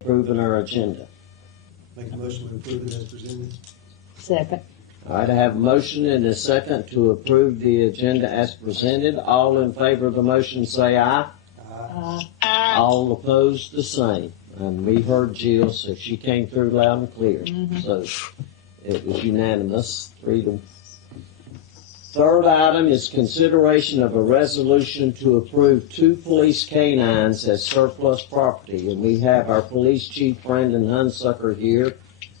approving our agenda. Make a motion to approve it as presented. Second. All right, I have a motion and a second to approve the agenda as presented. All in favor of the motion say aye. All opposed, the same. And we heard Jill, so she came through loud and clear. So it was unanimous, 3-1. Third item is consideration of a resolution to approve 2 police canines as surplus property. And we have our police chief, Brandon Hunsucker, here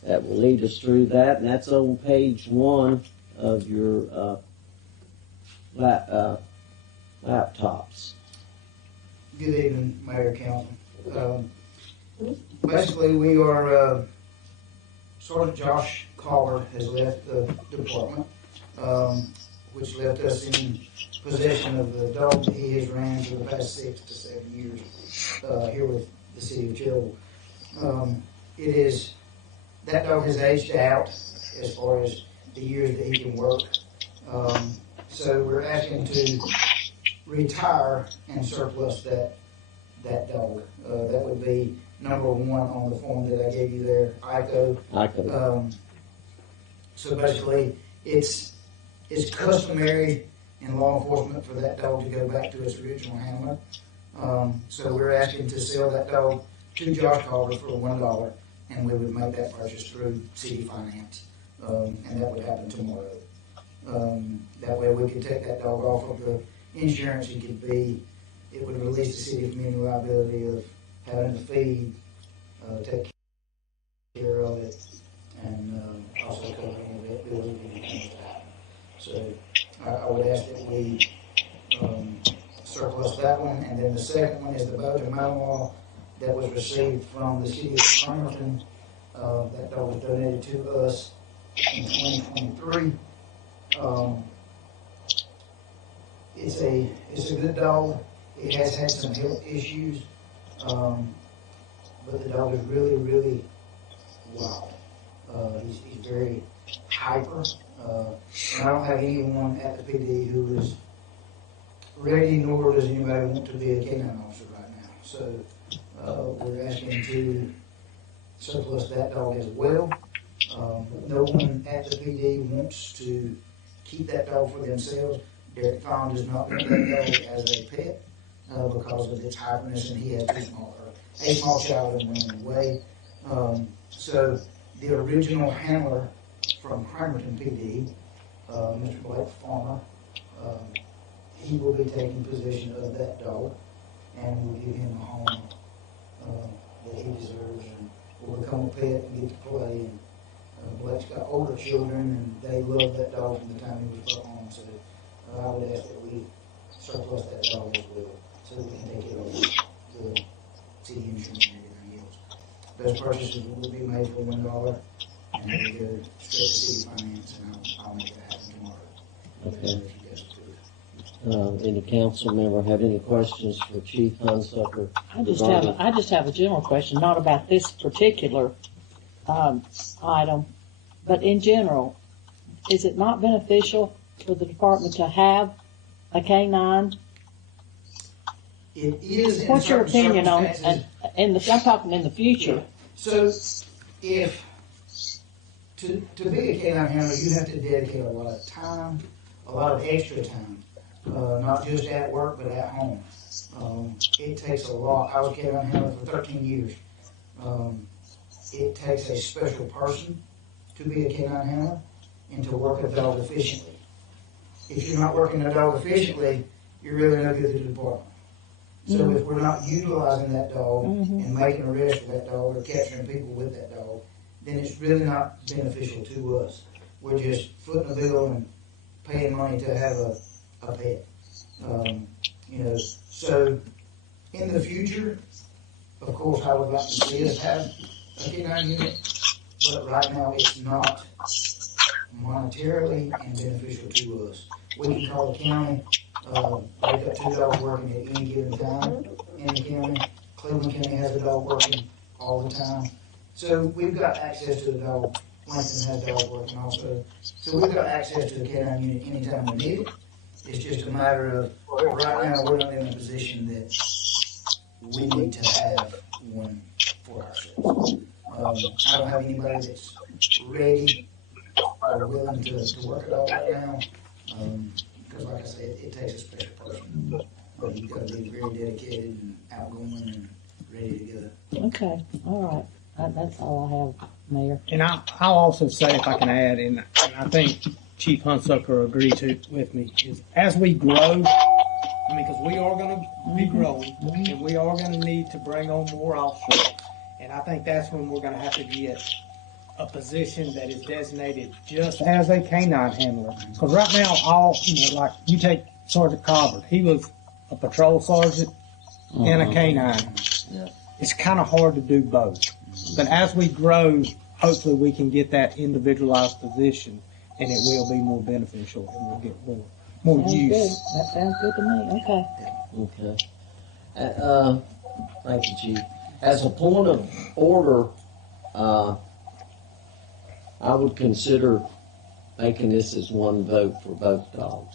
that will lead us through that. And that's on page 1 of your laptops. Good evening, Mayor, Council. Basically, we are, Sergeant Josh Collar has left the department, which left us in possession of the dog that he has ran for the past 6 to 7 years here with the city of Cherryville. That dog has aged out as far as the years that he can work. So we're asking to retire and surplus that dog. That would be number 1 on the form that I gave you there, ICO. So basically, it's customary in law enforcement for that dog to go back to its original handler. So we're asking to sell that dog to Josh Calder for $1, and we would make that purchase through city finance, and that would happen tomorrow. That way we could take that dog off of the insurance. It would release the city from any liability of having to feed, take care of it, and also cover any of it bills and things like that. So I would ask that we surplus that one, and then the second one is the Belgian Malinois that was received from the city of Framerton. That dog was donated to us in 2023. It's a good dog. It has had some health issues, but the dog is really, really wild. He's very hyper, and I don't have anyone at the PD who is ready, nor does anybody want to be a canine officer right now. So we're asking to surplus that dog as well. No one at the PD wants to keep that dog for themselves. Derek Fallon does not want that dog as a pet because of its hyperness, and he has a small child and ran away. So the original handler from Cramerton PD, Mr. Blake Farmer, he will be taking possession of that dog, and will give him a home that he deserves, and will become a pet and get to play. And Blake's got older children, and they love that dog from the time he was brought home. So I would ask that we surplus that dog as well, so we can take care of the city insurance and everything else. Those purchases will be made for $1, and they will go straight to city finance, and I'll make that happen tomorrow. Okay. Any council member have any questions for Chief Hunsucker? I just have a general question, not about this particular item, but in general. Is it not beneficial for the department to have a canine? It is. What's your opinion on? I'm talking in the future. So, if to be a canine handler, you have to dedicate a lot of time, a lot of extra time. Not just at work, but at home. It takes a lot. I was a canine handler for 13 years. It takes a special person to be a canine handler and to work a dog efficiently. If you're not working a dog efficiently, you're really no good to the department. So if we're not utilizing that dog and making arrests with that dog or capturing people with that dog, then it's really not beneficial to us. We're just footing the bill and paying money to have a pet. So in the future, of course, I would like to see us have a canine unit, but right now it's not monetarily and beneficial to us. We can call the county. They've got 2 dogs working at any given time in the county. Cleveland County has a dog working all the time. So we've got access to the dog. Langston has dogs working also. So we've got access to the canine unit anytime we need it. It's just a matter of, right now, we're not in a position that we need to have one for ourselves. I don't have anybody that's ready or willing to work it all right now. Because like I said, it takes a special person. You've got to be very dedicated and outgoing and ready to go. Okay, all right. That's all I have, Mayor. And I'll also say, if I can add, and I think Chief Hunsucker agreed with me, is as we grow, I mean, because we are going to be growing, and we are going to need to bring on more officers. And I think that's when we're going to have to get a position that is designated just as a canine handler. Because right now, like you take Sergeant Cobbard, he was a patrol sergeant and a canine. Yeah. It's kind of hard to do both. But as we grow, hopefully we can get that individualized position, and it will be more beneficial, and we'll get more Sounds use. good. That sounds good to me. Okay. Okay. Thank you, Chief. As a point of order, I would consider making this as one vote for both dogs.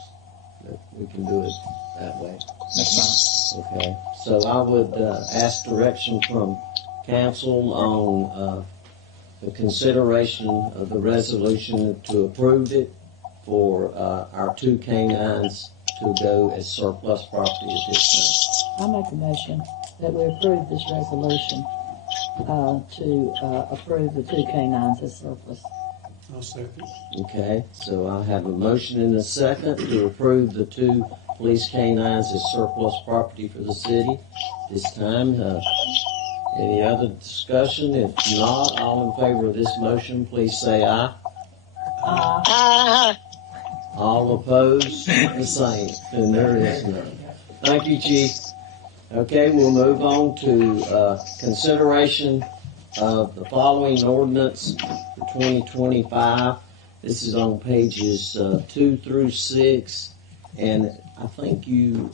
That we can do it that way. That's fine. Okay. So I would ask direction from council on the consideration of the resolution to approve it for our two canines to go as surplus property at this I'll make a motion that we approve this resolution to approve the two canines as surplus. I'll second. time. Okay. So I have a motion and a second to approve the two police canines as surplus property for the city this time. Any other discussion? If not, all in favor of this motion, please say aye. Aye. All opposed, the same, and there is none. Thank you, Chief. Okay, we'll move on to consideration of the following ordinance for 2025. This is on pages 2 through 6, and I think you,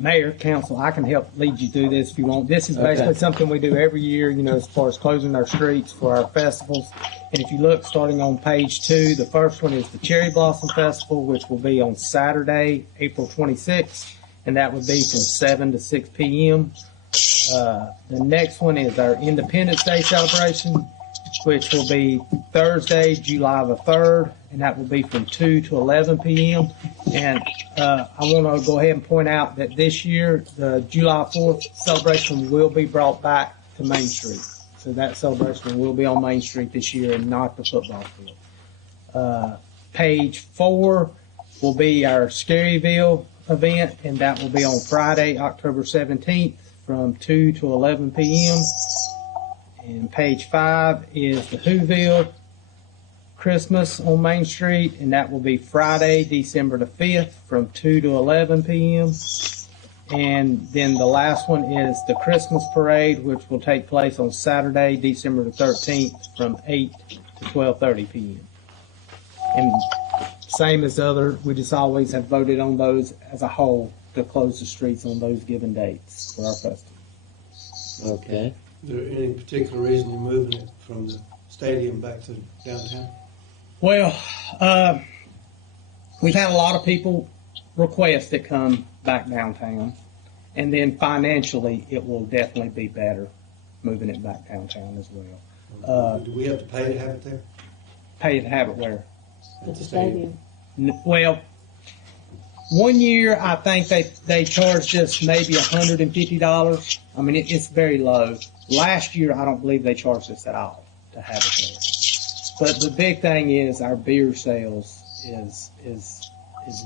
Mayor, council, I can help lead you through this if you want. This is basically something we do every year, as far as closing our streets for our festivals. And if you look, starting on page 2, the first one is the Cherry Blossom Festival, which will be on Saturday, April 26th, and that would be from 7 to 6 p.m. The next one is our Independence Day celebration, which will be Thursday, July the 3rd, and that will be from 2 to 11 p.m. And I want to go ahead and point out that this year, the July 4th celebration will be brought back to Main Street. So that celebration will be on Main Street this year and not the football field. Page 4 will be our Cherryville event, and that will be on Friday, October 17th from 2 to 11 p.m. And page 5 is the Whoville Christmas on Main Street, and that will be Friday, December the 5th from 2 to 11 p.m. And then the last one is the Christmas Parade, which will take place on Saturday, December the 13th from 8 to 12:30 p.m. And same as the other, we just always have voted on those as a whole to close the streets on those given dates for our festival. okay. Is there any particular reason you're moving it from the stadium back to downtown? Well, we've had a lot of people request that come back downtown, and then financially, it will definitely be better moving it back downtown as well. Do we have to pay to have it there? Pay to have it where? At the stadium. Well, one year I think they charged us maybe $150. I mean, it's very low. Last year I don't believe they charged us at all to have it there. But the big thing is our beer sales is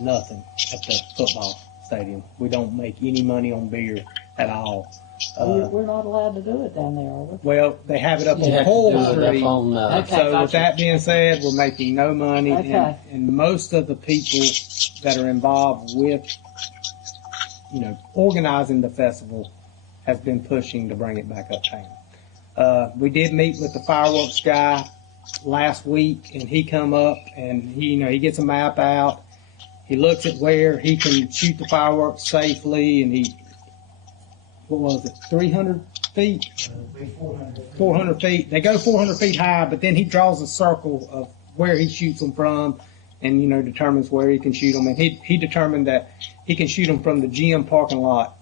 nothing at the football stadium. We don't make any money on beer at all. We're not allowed to do it down there, are we? Well, they have it up You on have to Whole do it Street. up on, Okay, So with gotcha. that being said, we're making no money, Okay. and most of the people that are involved with, organizing the festival have been pushing to bring it back uptown. We did meet with the fireworks guy last week, and he come up and he gets a map out. He looks at where he can shoot the fireworks safely, and 300 feet? 400 feet. They go 400 feet high, but then he draws a circle of where he shoots them from and, determines where he can shoot them. And he determined that he can shoot them from the gym parking lot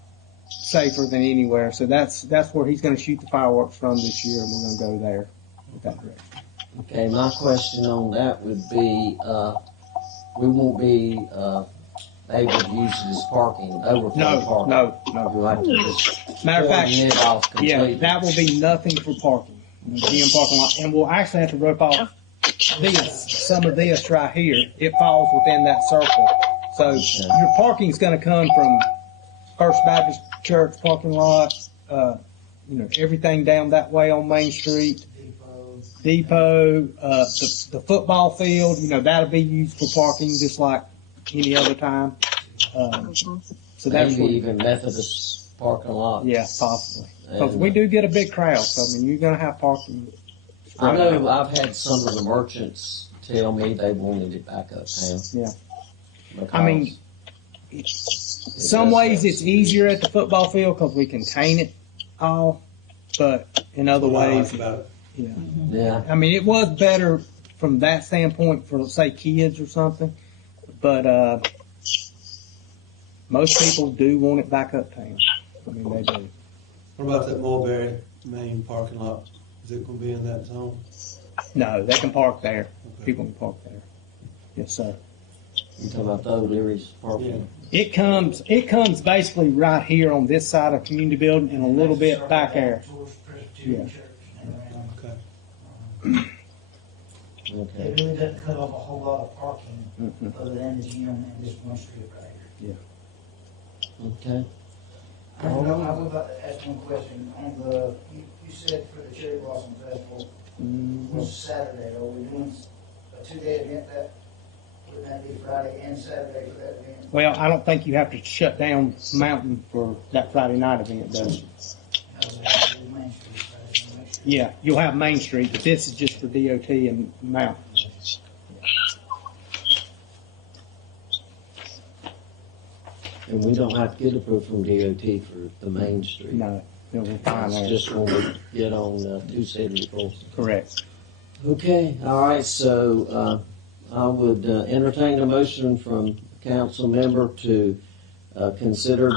safer than anywhere. So that's where he's going to shoot the fireworks from this year, and we're going to go there with that direction. Okay, my question on that would be, we won't be, able to use it as parking, overflow parking. No. We'll have to just Matter of fact, cordon it off yeah, completely. that will be nothing for parking. The GM parking lot, and we'll actually have to rope off some of this right here. It falls within that circle. So your parking's going to come from First Baptist Church parking lot, everything down that way on Main Street. Depot, the football field, that'll be used for parking just like any other time. So that's Maybe what, even Methodist parking lot. yeah, possibly. Because And, we do get a big crowd, so I mean, you're going to have parking. I know I've had some of the merchants tell me they wanted it back uptown. Yeah. Because I mean, some ways it's easier at the football field because we contain it all, but in other What I ways, like about it. yeah. yeah, I mean, it was better from that standpoint for, say, kids or something, but most people do want it back uptown. I mean, they do. What about that Mulberry main parking lot? Is it gonna be in that zone? No, they can park there. Okay. People can park there. Yes, sir. you talking about the old Leary's parking? It comes basically right here on this side of community building and a little bit back there. Yeah. Okay. Okay. It really doesn't cut off a whole lot of parking other than the gym and this one street right here. Okay. I would like to ask one question. On the, you said for the Cherry Blossom Festival was Saturday. Are we doing a 2-day event that, would that be Friday and Saturday for that event? Well, I don't think you have to shut down Mountain for that Friday night event, does it? Main Street Friday, make sure. Yeah, you'll have Main Street, but this is just for DOT and Mountain. And we don't have to get approval from DOT for the Main Street. No, it'll be fine It's there. just when we get on 274. Correct. Okay, all right, so, I would entertain a motion from council member to, consider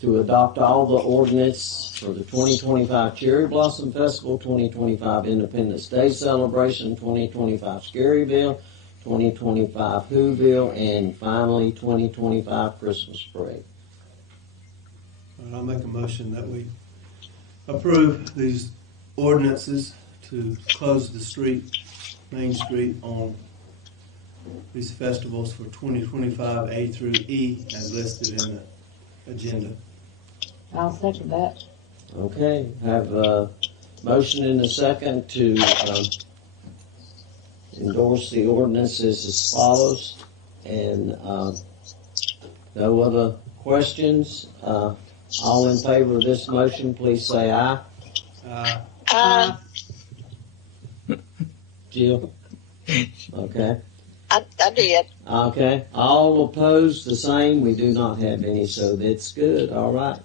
to adopt all the ordinance for the 2025 Cherry Blossom Festival, 2025 Independence Day Celebration, 2025 Cherryville, 2025 Whoville, and finally 2025 Christmas Parade. All right, I'll make a motion that we approve these ordinances to close the street, Main Street, on these festivals for 2025 A through E as listed in the agenda. I'll second that. Okay, have a motion and a second to endorse the ordinances as follows. And no other questions? All in favor of this motion, please say aye. Jill? Okay. I did. Okay. All opposed, the same. We do not have any, so that's good. All right.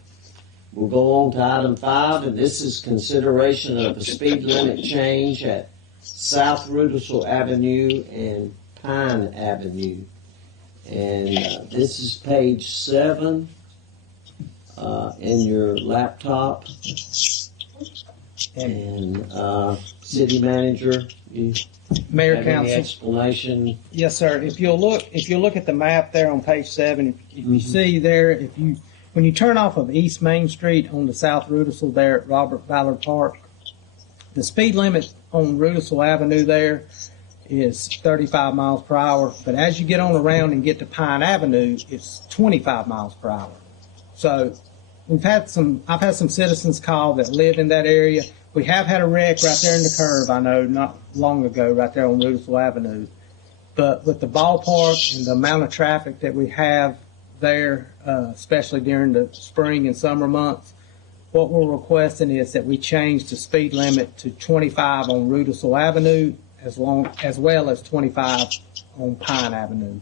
We'll go on to item 5, and this is consideration of a speed limit change at South Rudisill Avenue and Pine Avenue. And this is page 7 in your laptop. And city manager, you Mayor, have any council. explanation? Yes, sir. If you'll look at the map there on page 7, if you see there, when you turn off of East Main Street on the South Rudisill there at Robert Ballard Park, the speed limit on Rudisill Avenue there is 35 miles per hour. But as you get on around and get to Pine Avenue, it's 25 miles per hour. So I've had some citizens call that live in that area. We have had a wreck right there in the curve, I know, not long ago, right there on Rudisill Avenue. But with the ballpark and the amount of traffic that we have there, especially during the spring and summer months, what we're requesting is that we change the speed limit to 25 on Rudisill Avenue as well as 25 on Pine Avenue.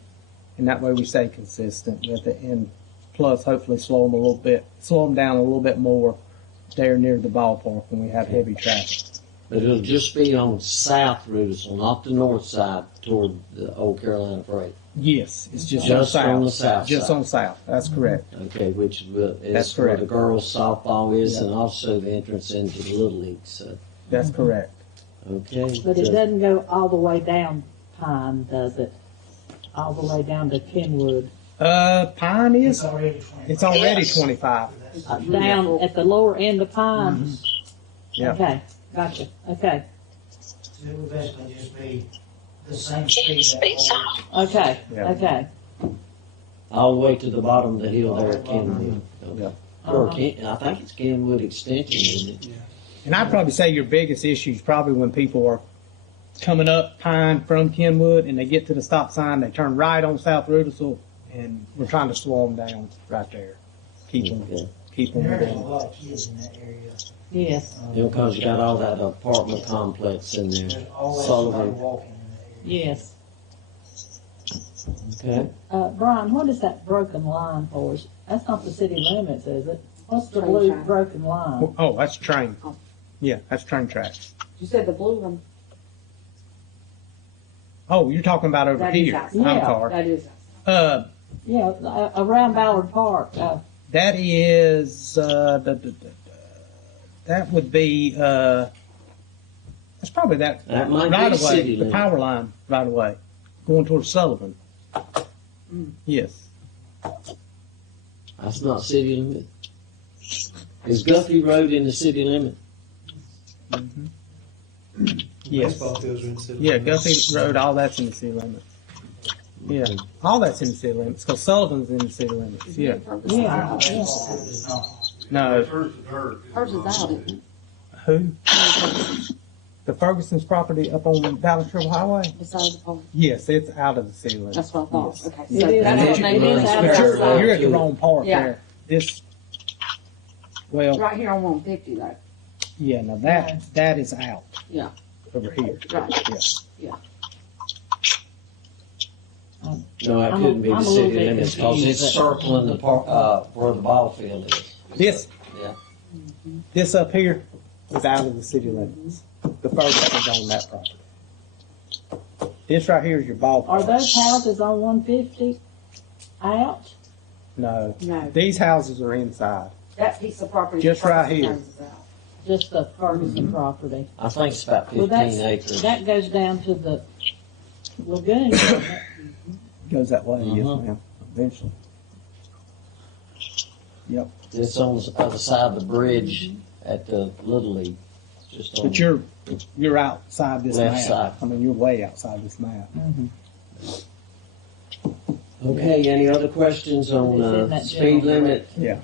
And that way we stay consistent with it, and plus hopefully slow them down a little bit more there near the ballpark when we have heavy traffic. But it'll just be on South Rudisill, not the north side toward the Old Carolina Parade. Yes, it's just, Just on on the south. south Just side. on south. That's correct. Okay, which is That's where correct. the girls softball is Yeah. and also the entrance into the Little League, so, That's correct. okay. But it so- doesn't go all the way down Pine, does it? All the way down to Kenwood? Pine It's is, already 20. it's already 25. Down at the lower end of Pine? Yeah. Okay, gotcha, okay, So it would basically just be the same speed that whole. okay, Yeah. okay. All the way to the bottom of the hill there at Kenwood. Yeah. Or Uh-huh. I think it's Kenwood Extension, isn't it? And I'd probably say your biggest issue is probably when people are coming up Pine from Kenwood and they get to the stop sign, they turn right on South Rudisill, and we're trying to slow them down right there. Keep them There's a going. lot of kids in that area. Yes, You know, 'cause you got all that apartment complex in there. There's always Sullivan. somebody walking in that area. yes. Okay. Brian, what is that broken line for? That's not the city limits, is it? What's the blue broken line? Oh, that's train. Yeah, that's train tracks. You said the blue one. Oh, you're talking about over That is here. outside. I'm Yeah. sorry. That is. Yeah, around Ballard Park, That is, that would be, that's probably that That might right be away, city the limit. power line right away, going towards Sullivan. Yes. That's not city limit. Is Guthrie Road in the city limit? Yes. Baseball fields are in the city. Yeah, Guthrie Road, all that's in the city limits. Yeah, all that's in the city limits, because Sullivan's in the city limits, yeah. yeah, yeah. It's not. No, Hers is out, isn't it? who? The Ferguson's property up on Dallas River Highway? Beside the pole. Yes, it's out of the city limits. That's what I thought. Yes. Okay. It So is that's out- what it they is did. out- You're at the wrong part Yeah. there. This, well, Right here on 150 though. yeah, now that is out. Yeah. Over here. Right. Yeah. No, that I'm- couldn't be I'm the a little city bit limits, 'cause it's confused. circling the park, where the ball field is. This, Yeah. this up here is out of the city limits. The Ferguson's on that property. This right here is your ballpark. Are those houses on 150 out? No, No. these houses are inside. That piece of property. Just right here. is out. Just the Ferguson property? I think it's about Well, 15 acres. that goes down to the lagoon, doesn't it? Goes that way, yes Uh-huh. ma'am, eventually. Yep, It's on the other side of the bridge at the Little League. Just on but you're outside this Left map. side. I mean, you're way outside this map. Okay, any other questions on, It's in that speed general limit? Yeah.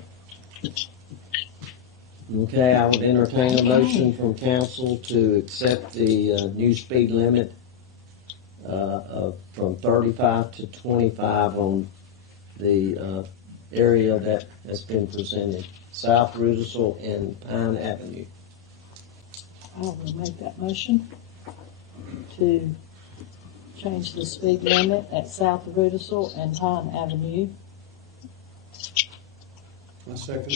Okay, I would entertain a motion from council to accept the, new speed limit, from 35 to 25 on the, area that has been presented, South Rudisill and Pine Avenue. I will make that motion to change the speed limit at South Rudisill and Pine Avenue. One second.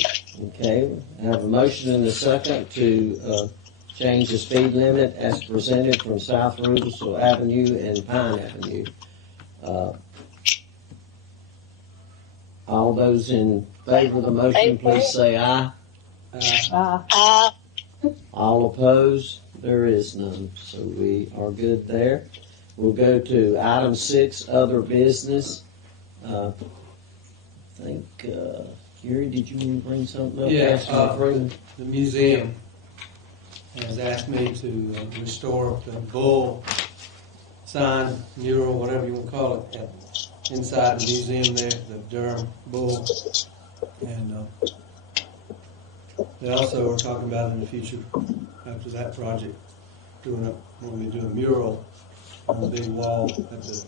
Okay, I have a motion and a second to, change the speed limit as presented from South Rudisill Avenue and Pine Avenue. All those in favor of the motion, please say aye. All opposed? There is none, so we are good there. We'll go to item 6, other business. I think, Gary, did you want to bring something up? Yeah, Ask my friend. The museum has asked me to restore the bull sign, mural, whatever you want to call it, inside the museum there, the Durham bull. And they also are talking about in the future, after that project, when we do a mural on the big wall at the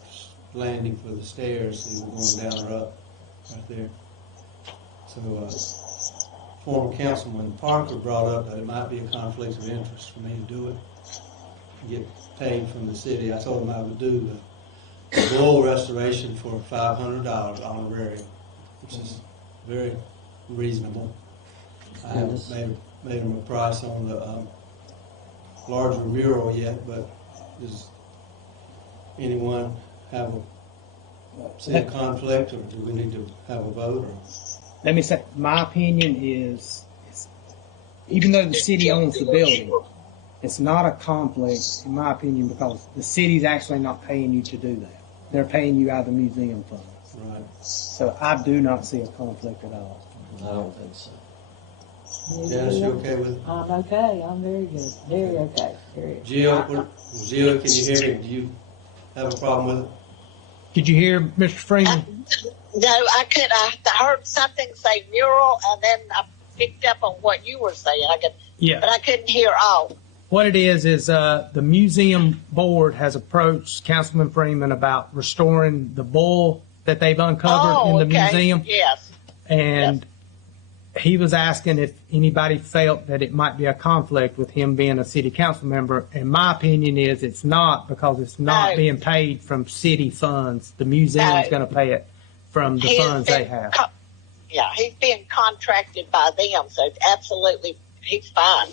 landing for the stairs, either going down or up, right there. So, former councilman Parker brought up that it might be a conflict of interest for me to do it, get paid from the city. I told him I would do the bull restoration for $500 honorarium, which is very reasonable. I haven't made him a price on the larger mural yet, but does anyone have a see a conflict, or do we need to have a vote? Or? Let me say, my opinion is even though the city owns the building, it's not a conflict, in my opinion, because the city's actually not paying you to do that. They're paying you out of the museum funds. Right. So I do not see a conflict at all. I don't think so. Janice, you okay with it? I'm okay. I'm very good. Very okay. Very. Jill, can you hear me? Do you have a problem with it? Did you hear Mr. Freeman? No, I could. I heard something say mural, and then I picked up on what you were saying. Yeah. But I couldn't hear all. What it is the museum board has approached Councilman Freeman about restoring the bull that they've uncovered in the museum. Yes. And he was asking if anybody felt that it might be a conflict with him being a city council member. And my opinion is it's not, because it's not being paid from city funds. The museum's going to pay it from the funds they have. He's being contracted by them, so absolutely, he's fine.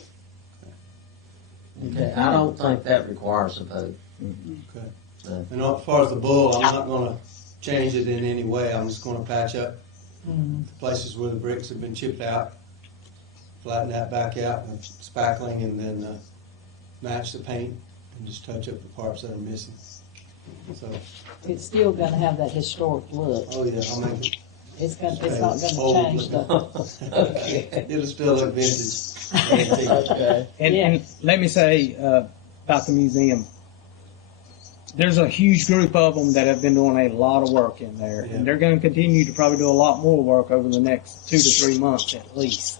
Okay, I don't think that requires a vote. Okay. And as far as the bull, I'm not going to change it in any way. I'm just going to patch up the places where the bricks have been chipped out, flatten that back out with spackling, and then match the paint and just touch up the parts that are missing. So, It's still going to have that historic look. oh yeah, I'll make it. It's not going to change the. Okay. It'll still look vintage. Okay. And let me say about the museum, there's a huge group of them that have been doing a lot of work in there, Yeah. and they're going to continue to probably do a lot more work over the next 2 to 3 months at least.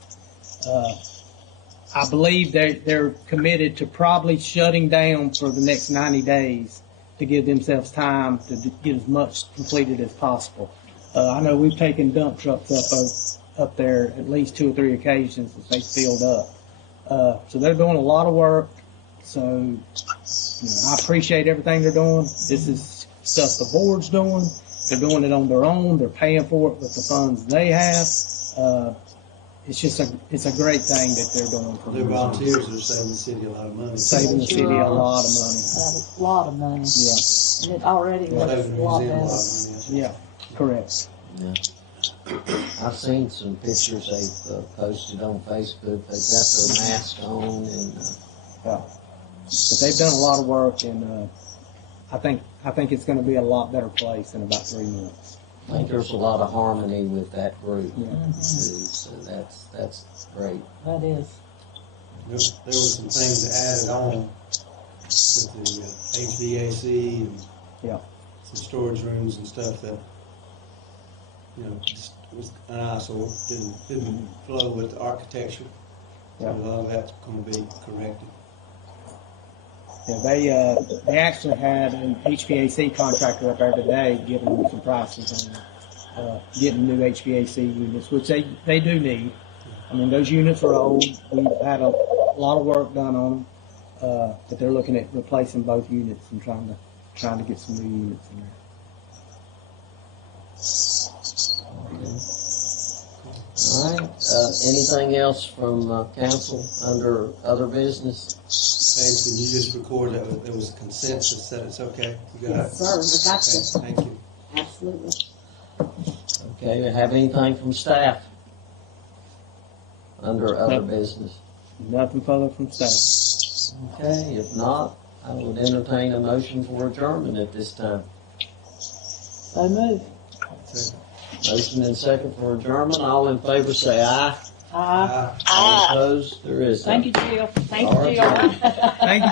I believe they're committed to probably shutting down for the next 90 days to give themselves time to get as much completed as possible. I know we've taken dump trucks up there at least 2 or 3 occasions as they filled up. So they're doing a lot of work. So I appreciate everything they're doing. This is stuff the board's doing. They're doing it on their own. They're paying for it with the funds they have. It's a great thing that they're doing for Their them. volunteers are saving the city a lot of money. Saving the city a lot of money. A lot of money. Yeah, And it already looks Saving a the lot museum a lot better. of money. yeah, correct. Yeah. I've seen some pictures they've posted on Facebook. They've got their mask on, and Yeah. But they've done a lot of work, and I think it's going to be a lot better place in about 3 months. I think there's a lot of harmony with that group Yeah. too. So that's great. That is. There were some things added on with the HVAC and Yeah. some storage rooms and stuff that, just was an eyesore. Didn't flow with the architecture. Yeah. A lot of that's going to be corrected. Yeah, they actually had an HVAC contractor up there today giving them some prices on getting new HVAC units, which they do need. I mean, those units are old. We've had a lot of work done on them, but they're looking at replacing both units and trying to get some new units in there. All right. Anything else from council under other business? Paige, can you just record that there was a consensus that it's okay? You got Yes, it? sir, we got you. Okay, thank you. Absolutely. Okay. Have anything from staff under other business? Nothing further from staff. Okay. If not, I would entertain a motion for adjournment at this time. So move. Second. Motion and second for adjournment. All in favor say aye. Aye. All opposed, there is none. Thank you, Jill. Thank All you, right. Jill. Thank you.